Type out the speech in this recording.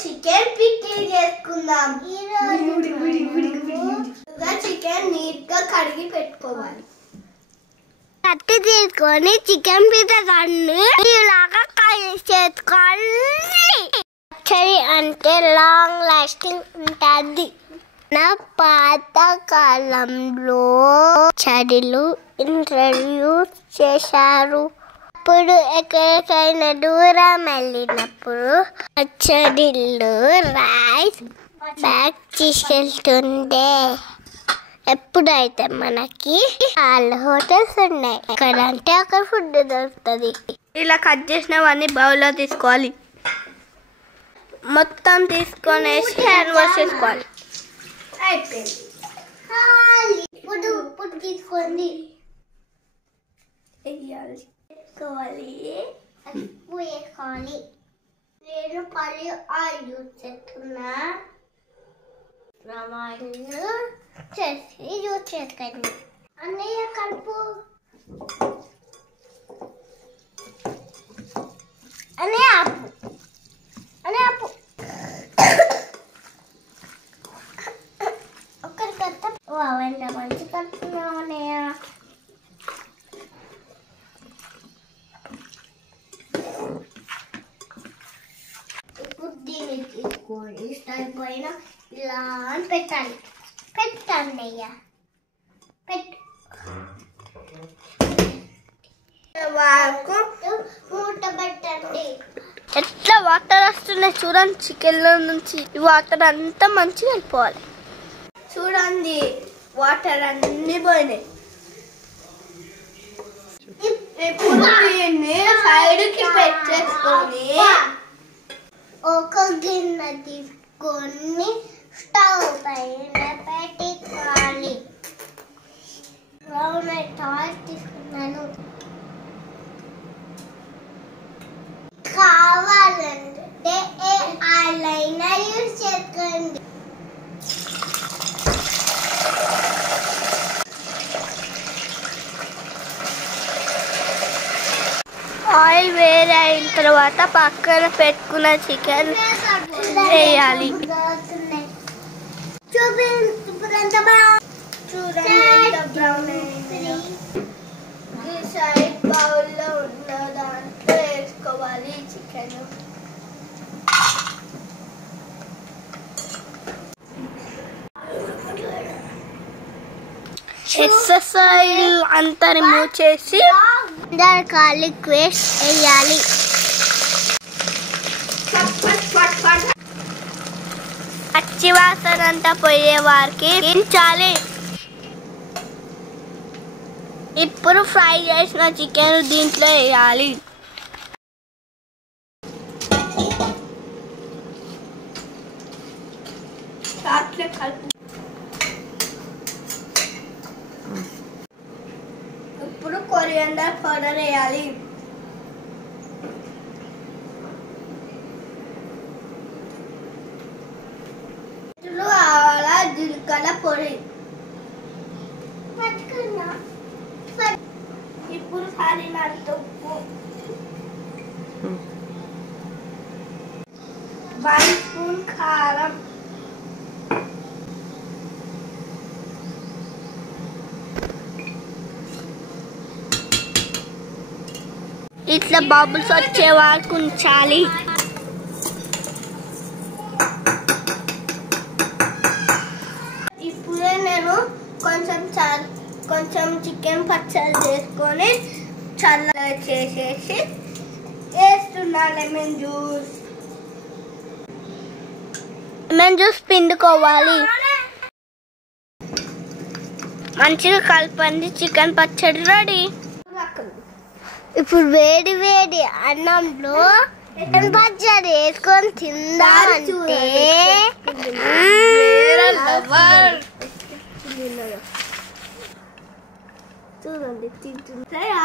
Chicken Pikki చేసుకుందాం. Chicken neat గా కడిగి పెట్టుకోవాలి. కత్తి తీసుకొని చికెన్ పీసెస్ అన్ని ఇలాగా చేసుకోవాలి. పచ్చడి అంటే లాంగ్ లాస్టింగ్ ఉంటుంది. నా పాత కాలంలో చడిలు ఇంట్రడ్యూస్ చేశారు. ఇప్పుడు ఎక్కడికైనా దూరం వెళ్ళినప్పుడు పచ్చడిలు రైస్ బ్యాగ్ తీసుకెళ్తుండే. ఎప్పుడైతే మనకి చాలా హోటల్స్ ఉన్నాయి, ఎక్కడంటే అక్కడ ఫుడ్ దొరుకుతుంది. ఇలా కట్ చేసినవన్నీ బౌల్లో తీసుకోవాలి. మొత్తం తీసుకొనేసి హ్యాండ్ వాష్ చేసుకోవాలి. అయిపోయింది. ఇప్పుడు తీసుకొని వేయాలి. వేసుకోవాలి. నేను పల్లి ఆయిల్ యూజ్ చేస్తున్నా. చేసి యూజ్ చేసుకోండి. అన్నయ్య కలుపు. అన్నయ్య ఆపు. అన్నయ్య ఆపు. ఒక్కరికొత్త ఎంత మంచి కలుపుతున్నావు అన్నయ్య. ఇప్పుడు దీన్ని తీసుకొని స్టవ్ పైన ఇలా పెట్టాలి. పెట్టన్నయ్య పెట్టు. మూట పెట్టండి. ఎట్లా వాటర్ వస్తున్నాయి చూడండి. చికెన్ లో నుంచి ఈ వాటర్ అంతా మంచిగా వెళ్ళిపోవాలి. చూడండి వాటర్ అన్ని పోయినాయి. ఇప్పుడు దీన్ని సైడ్ కి పెట్టేసుకొని ఒక గిన్నె తీసుకొని స్టవ్ పైన పెట్టుకోవాలి. టాయిస్ తీసుకున్నాను. కావాలంటే ఏ ఆయిల్ అయినా యూజ్ చేసుకోండి. ఆయిల్ వేడి అయిన తర్వాత పక్కన పెట్టుకున్న చికెన్ వేయాలి. ఈ సైడ్ బౌల్లో ఉన్న దాంట్లో వేసుకోవాలి చికెన్. ఎక్సర్సైజ్ అంతా రిమూవ్ చేసి గార్లిక్ పేస్ట్ వేయాలి. పచ్చి వాసన అంతా పోయే వారికి ఉంచాలి. ఇప్పుడు ఫ్రై చేసిన చికెన్ దీంట్లో వేయాలి. ఇప్పుడు కొరియాండర్ పౌడర్ వేయాలి. ఆవాల జీలకర్ర పొడి. ఇప్పుడు సరినంత ఉప్పు, 1 స్పూన్ కారం, ఇట్లా బబుల్స్ వచ్చే వరకు ఉంచాలి. ఇప్పుడే నేను కొంచెం చికెన్ పచ్చడి చేసుకొని చల్లగా చేసేసి వేస్తున్నా. లెమన్ జ్యూస్ పిండుకోవాలి. మంచిగా కలపండి. చికెన్ పచ్చడి రెడీ. ఇప్పుడు వేడి వేడి అన్నంలో చికెన్ పచ్చడి వేసుకొని తిందామంటే చూడండి తింటుంటాయా.